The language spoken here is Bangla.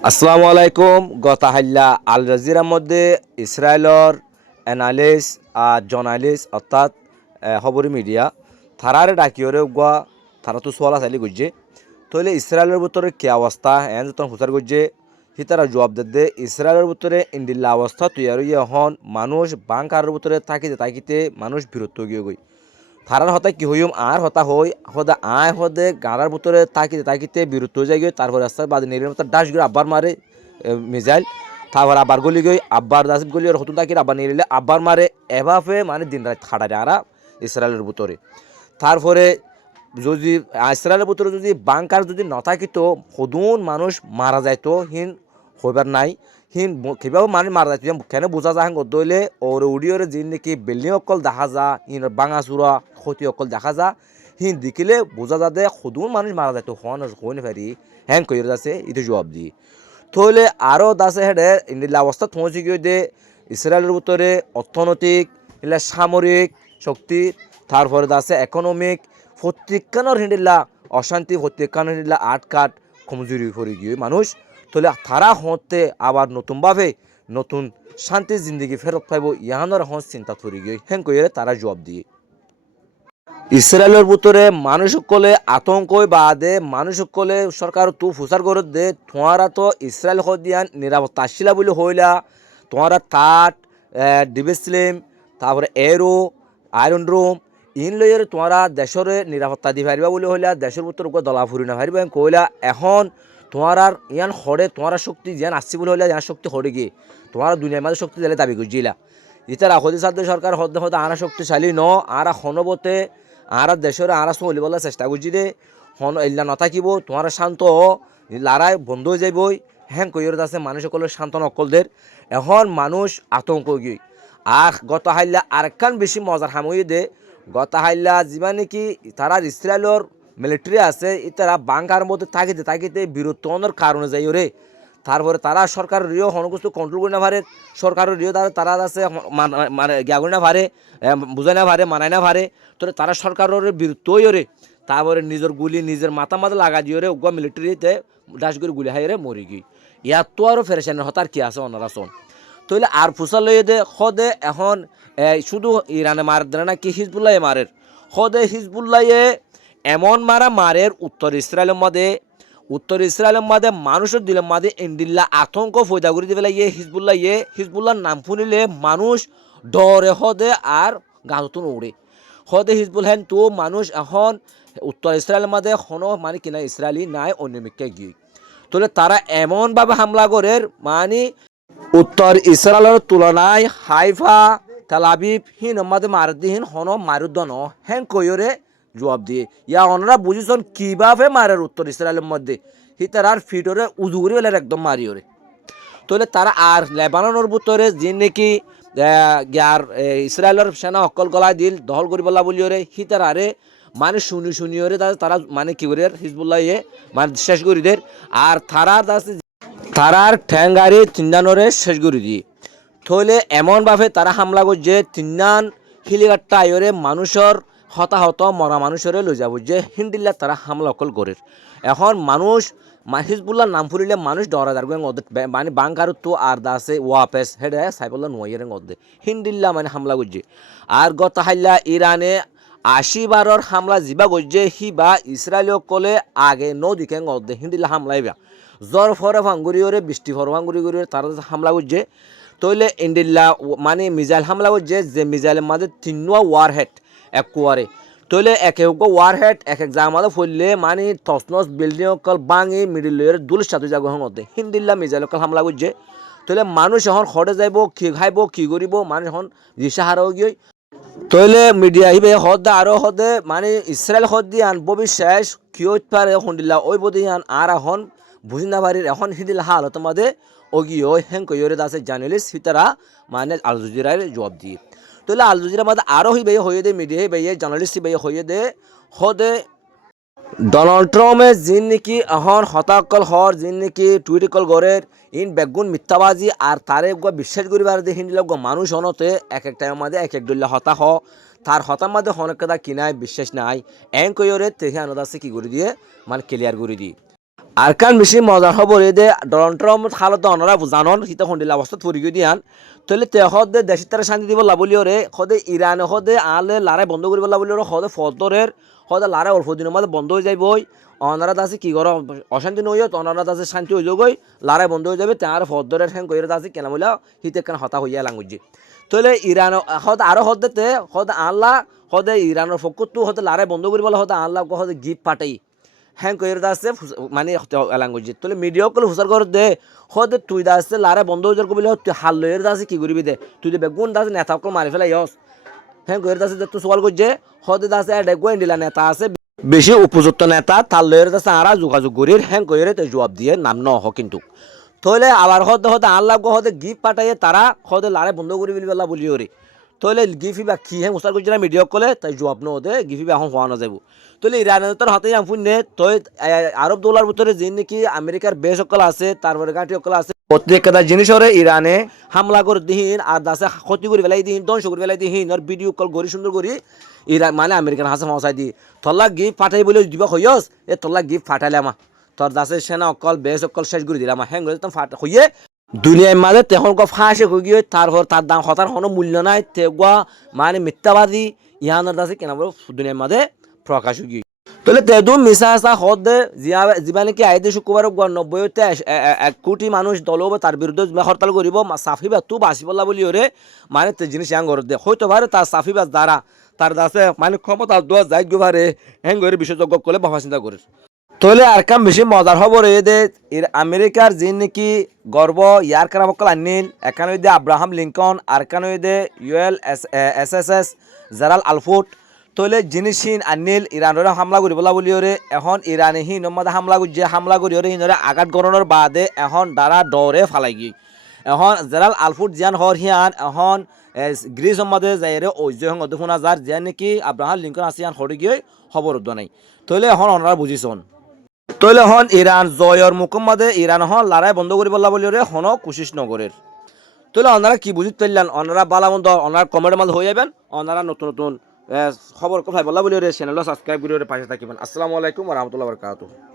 আসসালামু আলাইকুম। গতাহাল্লা আল জাজিরার মধ্যে ইসরায়েলর অ্যানালিস্ট আর জার্নালিস্ট অর্থাৎ খবর মিডিয়া থারারে ডাকিওরে গোয়া তারা তো সোয়ালা চাইলে গুজছে তাহলে ইসরায়েলের ভিতরে কি অবস্থা এন যতন হুসার গুজছে সি তারা জবাব দে ইসরায়েলের ভিতরে ইন্দিল্লা অবস্থা তৈরি হন মানুষ বাংকারের ভিতরে থাকিতে থাকিতে মানুষ বিরত গিয়ে গই থারার হতা কি হইম আর হতা হই হদা আয় হদে গাড়ার ভিতরে তাকিতে তাকিতে বিরত হয়ে যায় তারপরে রাস্তার বাদে নির্মাণ ডাস গিয়ে আব্বার মারে মিজাইল তারপর আবার গলি গই আব্বার দাস গলি আর হতুন তাকির আবার নিয়ে আব্বার মারে এভাবে মানে দিন রাত খাড়ারে আরা ইসরায়েলের ভিতরে তারপরে যদি ইসরায়েলের ভিতরে যদি বাংকার যদি নথাকিত সদুন মানুষ মারা যাইতো হিন হইবার নাই হিন কিভাবে মানে মারা যাইতো কেন বোঝা যায় গদ হইলে ওর উড়িওরে যিন নাকি বিল্ডিং অকল দেখা যা হিন বাঙাচুরা ক্ষতি অকল দেখা যা হিন দেখিলে বোঝা যা দে সদুন মানুষ মারা যাইতো হন হইনে পারি হ্যাং কইর যাচ্ছে এটা জবাব দি তাহলে আরও দাসে হেডে ইন্ডিয়া অবস্থা পৌঁছে গিয়ে দে ইসরায়েলের ভিতরে অর্থনৈতিক এলা সামরিক শক্তি তারপরে দাসে ইকোনমিক প্রত্যেকখানোর হিন্দিল্লা অশান্তি প্রত্যেকখানোর হিন্দিল্লা আটকাট কমজোরি করে গিয়ে মানুষ তাহলে তারা হতে আবার নতুনভাবে নতুন শান্তির জিন্দগি ফেরত পাইব ইহানোর হন চিন্তা করে গিয়ে হ্যাং কইরে তারা জবাব দিয়ে ইসরায়েলের ভিতরে মানুষ সকলে আতঙ্ক বাদে মানুষ সকলে সরকার তু ফুসার করে দে তোমারা তো ইসরায়েল হদিয়ান নিরাপত্তা আসছিলা বলে হইলা তোমারা তাট ডিবেসলিম তারপরে এরো আয়রন রুম ইন লইয়ের তোমারা দেশের নিরাপত্তা দি পারিবা বলে হইলা দেশের ভিতর দলা ফুরি না পারিবা কইলা এখন তোমার ইয়ান হরে তোমার শক্তি যেন আসছি বলে হইলা ইয়ান শক্তি হরে গিয়ে তোমার দুনিয়ার মাঝে শক্তি দিলে দাবি করছিলা ইতারা হদি সাধ্য সরকার হদ্দে হতে আনা শক্তিশালী ন আরা হনবতে আরা দেশের আরা চলি বলার চেষ্টা করছি দে হন এল্লা নথাকিব তোমার শান্ত লড়াই বন্ধ হয়ে যাবই হ্যাং কইর আছে মানুষ সকলের শান্ত নকলদের এখন মানুষ আতঙ্ক গিয়ে আর গত হাইল্লা আরেকখান বেশি মজার হামই দে গত হাইল্লা যিমান নাকি তারা ইসরায়েলের মিলিটারি আছে তারা বাংকার মধ্যে থাকিতে থাকিতে বিরোধনের কারণে যাই রে তারপরে তারা সরকার রিও হনকুস্তু কন্ট্রোল করে না পারে সরকারের রিও তারা আছে মানে গিয়া করে না পারে বুঝাই না পারে মানায় না পারে তো তারা সরকারের বিরুদ্ধই রে তারপরে নিজের গুলি নিজের মাথা মাথা লাগা দিয়ে রে ওগুয়া মিলিটারিতে ডাস করে গুলি হাই রে মরি গই ইয়ার তো আরও ফেরেশানের হতার কি আছে ওনারা শোন তাহলে আর ফুসা লইয়ে দে খদে এখন শুধু ইরানে মার দেয় না কি হিজবুল্লাহ মারের খদে হিজবুল্লাহে এমন মারা মারের উত্তর ইসরায়েলের মাঝে মানুষের দিলের মাঝে ইন্দিল্লা আতঙ্ক ফয়দা করে দিবে ইয়ে হিজবুল্লাহর নাম শুনিলে মানুষ ডরে হদে আর গাঁতন উড়ে হদে হিজবুল হেন তো মানুষ এখন উত্তর ইসরায়েলের মাঝে কোনো মানে কিনা ইসরায়েলি নাই অন্যমিককে গিয়ে তাহলে তারা এমনভাবে হামলা করে মানে উত্তর ইসরায়েলের তুলনায় হাইফা তেলাবিব হিন মাঝে মারদিহীন হন মারুদ্দন হ্যাং কইরে জবাব দিয়ে ইয়া ওনারা বুঝিছন কীভাবে মারের উত্তর ইসরায়েলের মধ্যে হি তার ফিটরে উজুরি হলে একদম মারিওরে তাহলে তারা আর লেবাননের ভিতরে যে নাকি ইয়ার ইসরায়েলের সেনা অকল গলায় দিল দখল করি বলা বলি ওরে হি তার আরে মানে শুনি ওরে তারা মানে কি করে হিজবুল্লাহ মানে শেষ করি দের আর তারার ঠ্যাঙ্গারি তিনদানরে শেষ করে দিয়ে তাহলে এমনভাবে তারা হামলা করছে তিনদান হিলিগাট্টা আয়রে মানুষের হতাহত মরা মানুষের লই যাব যে হিন্দিল্লা তারা হামলা অকল করে এখন মানুষ হিজবুল্লাহ নাম ফুরিলে মানুষ ডরা যার মানে বাংকার তো আর দাসে ওয়াপেস হেডে সাইবুল্লাহ নোয়াইয়ের মধ্যে হিন্দিল্লা মানে হামলা করছে আর গত হাইল্লা ইরানে 80 বারের হামলা যা করছে হি বা ইসরায়েল কলে আগে নদীকে মধ্যে হিন্দিল্লা হামলাইবা জ্বর ফরে ভাঙ্গুরি ওরে বৃষ্টি ফর ভাঙ্গুরি করে তারা হামলা করছে তৈলে ইন্ডিল্লা মানে মিজাইল হামলা করছে যে মিজাইলের মাঝে তিনুয়া ওয়ার হেড এক কুয়ারে তৈলে একে ওয়ার হেড এক জামাতে ফুললে মানে তসনস বিল্ডিং অকল বাঙি মিডিল লেয়ার দুল সাথে যাগো হতে হিন্দিল্লা মিজাইল অকল হামলা করছে তৈলে মানুষ এখন খড়ে যাইব কি খাইব কি করিব মানুষ এখন দিশাহারা গিয়ে তৈলে মিডিয়া আহিবে হদে আরও হদে মানে ইসরায়েল হদি আন ববিশেষ কি পারে হিন্দিল্লা ওই বদি আন আর এখন বুঝি না পারি এখন হিন্দিল্লা হালত মাঝে ওগিয়ে হ্যাং কইরে আছে জার্নালিস্ট সিতারা মানে আল জাজিরার জবাব দিয়ে তাহলে আল জাজিরা মাঝে আরও হয়ে দে মিডিয়া হিবে জার্নালিস্ট হিবে হয়ে দে হদে ডোনাল্ড ট্রাম্পে যিন নাকি এখন হতাকল হর যিন নাকি টুইট কল গড়ের ইন বেগুন মিথ্যাবাজি আর তারে বিশ্বাস করিবার দে হিন্দিল মানুষ হনতে এক এক টাইমের মাঝে এক এক ডল্লা হতাহ তার হতার মাঝে হনক কথা কিনায় বিশ্বাস নাই এং কইরে তেহে আনন্দ আছে কি করে দিয়ে মানে ক্লিয়ার করে দিয়ে আর কান বেশি মজার খবর এই যে ডোনাল্ড ট্রাম্প হালত অনারা জানন হিতা খন্ডিলা অবস্থা থরি গিয়ে দিয়ান তাহলে তে হদে দেশের তারা শান্তি দিব লাবলি ওরে হদে ইরানে হদে আলে লারে বন্ধ করিব লাবলি ওরে হদে ফদরের হদে লারে অল্প দিনের মধ্যে বন্ধ হয়ে যাইবই অনারা আছে কি করো অশান্তি নই অনারা আছে শান্তি হয়ে যাবই লারে বন্ধ হয়ে যাবে তার ফদরের হ্যাং করে আছে কেন বলে হিতে কেন হতা হইয়া লাঙ্গুজি তাহলে ইরান হদে আরো হদেতে হদে আল্লাহ হদে ইরানের ফকতু হদে লারে বন্ধ করিব হদে আল্লাহ হদে গিফট পাঠাই হ্যাং করে আছে মানে এলাঙ্গুজি তাহলে মিডিয়া কল হুসার করে দে হদে তুই দা আছে লারে বন্ধ হয়ে যাবে বলে তুই হাল লয়ের আছে কি করবি দে তুই যে বেগুন দাস নেতা কল মারি ফেলাই হস হ্যাঁ করে আছে তুই সওয়াল করছে হদে আছে এডে গোয়েন্ডিলা নেতা আছে বেশি উপযুক্ত নেতা তার লয়ের আছে আরা যোগাযোগ করি হ্যাং করে তো জবাব দিয়ে নাম ন হ কিন্তু তাহলে আবার হদে হদে আল্লাহ হদে গিফট পাঠাইয়ে তারা হদে লারে বন্ধ করে বলা বলি ওরে তাহলে গিফি বা কি হ্যাঁ উসার করছে না মিডিয়া কলে তাই জবাব নদে গিফি বা এখন হওয়া না যাব তাহলে ইরানের তোর হাতে আমফুনে তই আরব দৌলার ভিতরে যে নাকি আমেরিকার বেশ সকল আছে তারপরে গাঁটি সকল আছে প্রত্যেকটা জিনিসরে ইরানে হামলা করে দিহীন আর দাসে ক্ষতি করে ফেলাই দিহীন ধ্বংস করে ফেলাই দিহীন আর ভিডিও কল গড়ি সুন্দর করি ইরান মানে আমেরিকান হাসে মশাই দি তল্লা গিফট পাঠাই বলে দিব হইয়স এ তল্লা গিফট পাঠাইলে আমা তোর দাসে সেনা অকল বেশ অকল শেষ করে দিলাম হ্যাং করে ফাটা হইয়ে দুনিয়ার মাঝে তেখন ফাঁসে হয়ে গিয়ে তারপর তার দাম হতার কোনো মূল্য নাই তেগুয়া মানে মিথ্যাবাদী ইহানের দাসে কেন বলো দুনিয়ার মাঝে প্রকাশ হয়ে গিয়ে তাহলে তেদু মিশা আসা হদ যিবা নাকি আইদে শুক্রবার 90তে 1 কোটি মানুষ দল হবে তার বিরুদ্ধে হরতাল করিব সাফিবা তু বাসি বললা বলি ওরে মানে তে জিনিস হ্যাং করে দে হয়তো পারে তার সাফিবাস দ্বারা তার দাসে মানে ক্ষমতা দোয়া যাই পারে হ্যাং করে বিশেষজ্ঞ করলে ভাবা চিন্তা করে তাহলে আর কাম বেশি মজার খবর এই যে আমেরিকার যে নাকি গর্ব ইয়ার কারামকল আনিল এখানে দে আব্রাহাম লিঙ্কন আর এখানে দে ইউএল এস জেরাল আলফুট তাহলে জিনিসহীন আনিল ইরানের হামলা করি বলা বলি ওরে এখন ইরানে হিন মধ্যে হামলা করছে হামলা করি ওরে হিনরে আঘাত গণনের বাদে এখন দ্বারা ডরে ফালাই গিয়ে এখন জেরাল আলফুট জিয়ান হর হিয়ান এখন গ্রিস মধ্যে যাই রে ঐজ্য হতে শোনা যার যে নাকি আব্রাহাম লিঙ্কন আসিয়ান হরে গিয়ে খবর নাই তাহলে এখন ওনারা বুঝিছন তাহলে হন ইরান জয়র মুকম্মদে ইরান হন লড়াই বন্ধ করি বললা বলি রে হন কোশিশ নগরের তাহলে ওনারা কি বুঝিত পারলেন ওনারা বালামন্দ ওনারা কমেন্ট মাল হয়ে যাবেন ওনারা নতুন নতুন খবর কোথায় বললা বলি রে চ্যানেল সাবস্ক্রাইব করে পাশে থাকিবেন আসসালামু আলাইকুম ওয়া রাহমাতুল্লাহি ওয়া বারাকাতুহু।